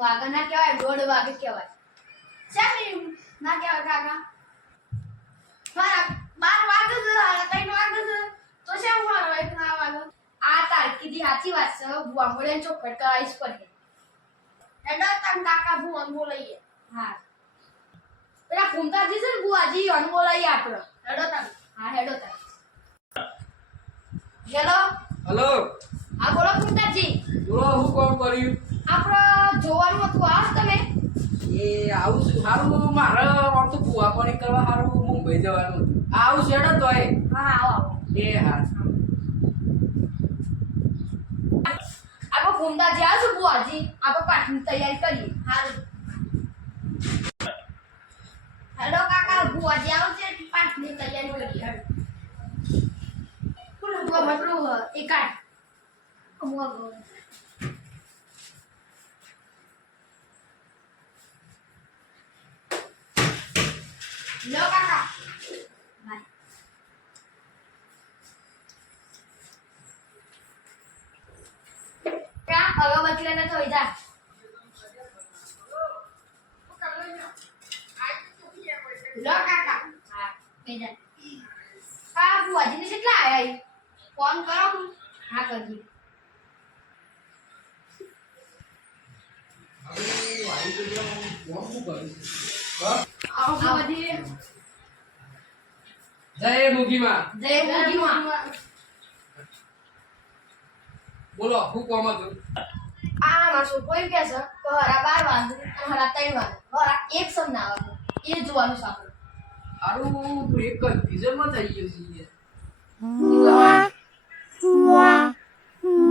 વાગે ના કહેવાય દોઢ વાગે કહેવાય શેમ ના કહેવાય કાકા મારા બાર વાગે છે ત્રણ વાગે છે તો શેમ મારો એક ના વાગે આ તારકીથી સાચી વાત છે બુઆ મોડે ચોખટ કરાવીશ પડે એટલે તમ કાકા ભુવન બોલાઈએ હા પેલા ફૂમતાજી છે ને બુઆજી અન બોલાવી આપણો હેડો તમ હા હેડો તાર. હેલો. હેલો? હા બોલો ફૂમતાજી બોલો હું કોણ કર્યું? આપણે જોવાનું હતું. આવ તમે? એ આવું છું. સારું મારે આમ તો ફુવા પાણી કરવા સારું મુંબઈ જવાનું હતું. આવું છે ને તોય? હા આવો એ હા. આપણે ફૂમતાજી આવશું બુઆજી આપણે પાઠની તૈયારી કરીએ. હારું. હેડો કાકા ભુવાજી આવશે પાઠની તૈયારી કરીએ. બુઆ મતલું એ કાઢ અમુક લો કાકા બાય ક્યાં અગરબત્તી લઈને તો જા લો કાકા હા બેજા આ બુઆજીને કેટલા આયા ઈ? ફોન કરો હું હા કરજી આવો બુઆજી જય મુગીમાં. જય મોગીમાં. બોલો હું કોમ હતું આ મારો કોઈ કે છે? કે હરા બાર વાગે અને હરા ત્રણ વાગે. હરા એક સમ ના આવે એ જોવાનું સારું સારું એક કન્ફ્યુઝનમાં થઈ ગયો છે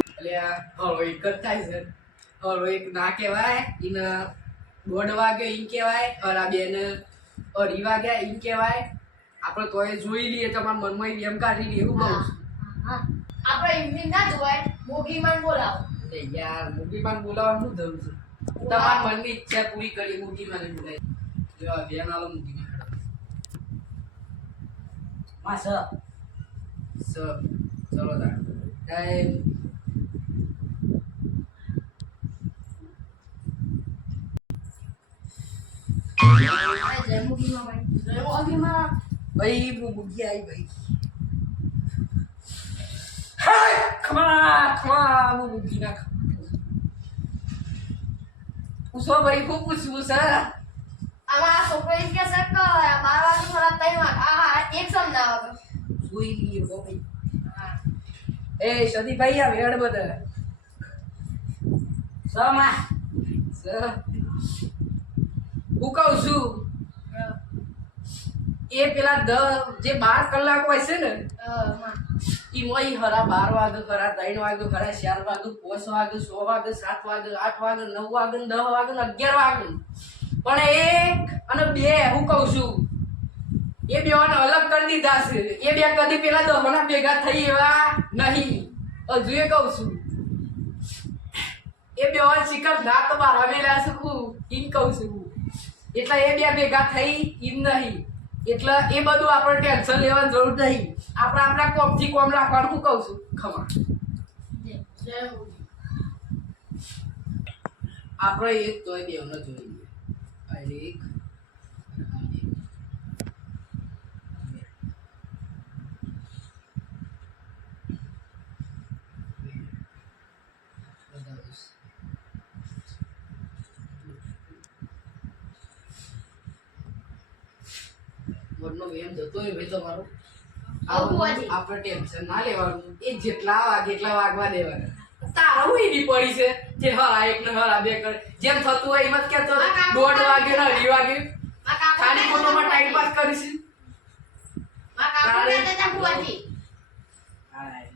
એટલે એક જ થાય છે. હળો એક ના કહેવાય એને દોઢ વાગે ઈ કહેવાય હરા બેન અઢી વાગે એમ કહેવાય. આપણે તોય જોઈ લઈએ તમારા મનમાં એમ કાઢી લઈએ એવું કહું છું. આપણે એમની ના જોવાય મોગીમાન બોલાવો. એટલે યાર મોગીમાન બોલાવવાનું જરૂર છે? તમારા મનની ઈચ્છા પૂરી કરી મુગીમાને બોલાવી જો આ બેન આલો મોગીમાનમાં સ સ ચલો તાર. ટાઈમ. Yeah. ભાઈ હું મુગી આવી ભાઈ ખમા ખમા હું મુગી ના ભાઈ છે છે કે વાગે હરા ત્રણ આ હા એક સમ ના આવે જોઈ લઈએ હો ભાઈ આ વેડ બધા સ માં સ હું કહું છું એ પેલા દ જે બાર કલાક હોય છે ને એમાં એ હરા બાર વાગે ખરા ત્રણ વાગે ખરા ચાર વાગે પાંચ વાગે છ વાગે સાત વાગે આઠ વાગે નવ વાગે દસ વાગે ને અગિયાર વાગે. પણ એક અને બે હું કહું છું એ બે અલગ કરી દીધા છે. એ બે કદી પેલા દહોના ભેગા થઈ એવા નહીં. હજુ એ કહું છું. એ બે શિકર દાંત બહાર મેલા શકું ઈન કહું છું. એટલે એ બે ભેગા થઈ ઈન નહીં. એટલે એ બધું આપણે ટેન્શન લેવાની જરૂર નહીં. આપણે આપણા કોમથી કોમ રાખવાનું હું કહું છું? ખમા આપણે એક તોય જોઈ જોઈએ એક અને આ બે. આ બે. બતાવીશ. મનનો વેમ જતો હોય ભાઈ તમારો. આવું આપણે ટેન્શન ના લેવાનું. એ જેટલા વાગે એટલા વાગવા દેવાના. તારા એવી પડી છે. જે હરા એક ને હરા બે કરે. જેમ થતું હોય એમ જ આ દોઢ વાગે ને અઢી વાગે. ખાલી ખોટોમાં ટાઈમ પાસ કરીશ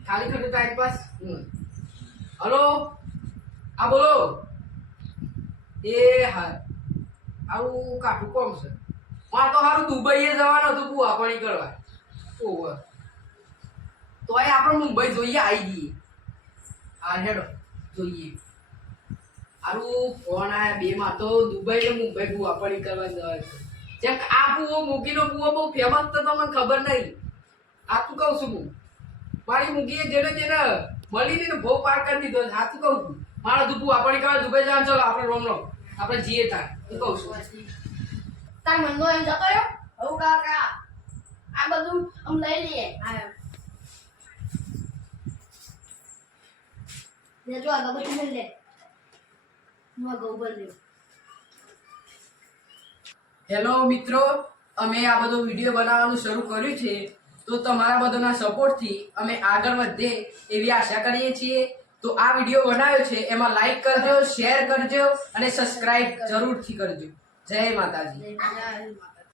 ખાલી ખોટું ટાઈમ પાસ હલો? આ બોલો. એ હા. આવું કાઠું કોમ છે. મારે તો સારું દુબઈએ જવાનું હતું બુઆ પાણી કરવા. ઓવર તોય આપણે મુંબઈ જોઈએ આવી જઈએ. હા હેડો, જોઈએ. આરું ફોન આયા બે માં તો દુબઈ ને મુંબઈ બુઆ પાણી કરવા જવાય છે. જેમ આ બુઓ મૂકીનો બુઓ બહુ ફેમસ તો તમને ખબર નહીં. આ તું કહું છું હું? મારી મૂકીએ જેને જેને મળી ને બહુ પાર કરી દીધો. આ તું કહું છું? મારા દુપુ આપણે કહેવાય દુબઈ જવાનું ચલો, આપણે રોમ આપણે જઈએ ત્યાં હું કહું છું? તાર મનનો એમ જતો રહ્યો? હઉ કાકા આ બધું આમ લઈ લઈએ. આયો ને જો આ બધું લઈ લે હું આ ગોબર લ્યો. હેલો મિત્રો, અમે આ બધો વીડિયો બનાવવાનું શરૂ કર્યું છે. તો તમારા બધાના સપોર્ટથી અમે આગળ વધે એવી આશા કરીએ છીએ. તો આ વીડિયો બનાવ્યો છે, એમાં લાઈક કરજો શેર કરજો અને સબસ્ક્રાઇબ જરૂરથી કરજો. જય માતાજી.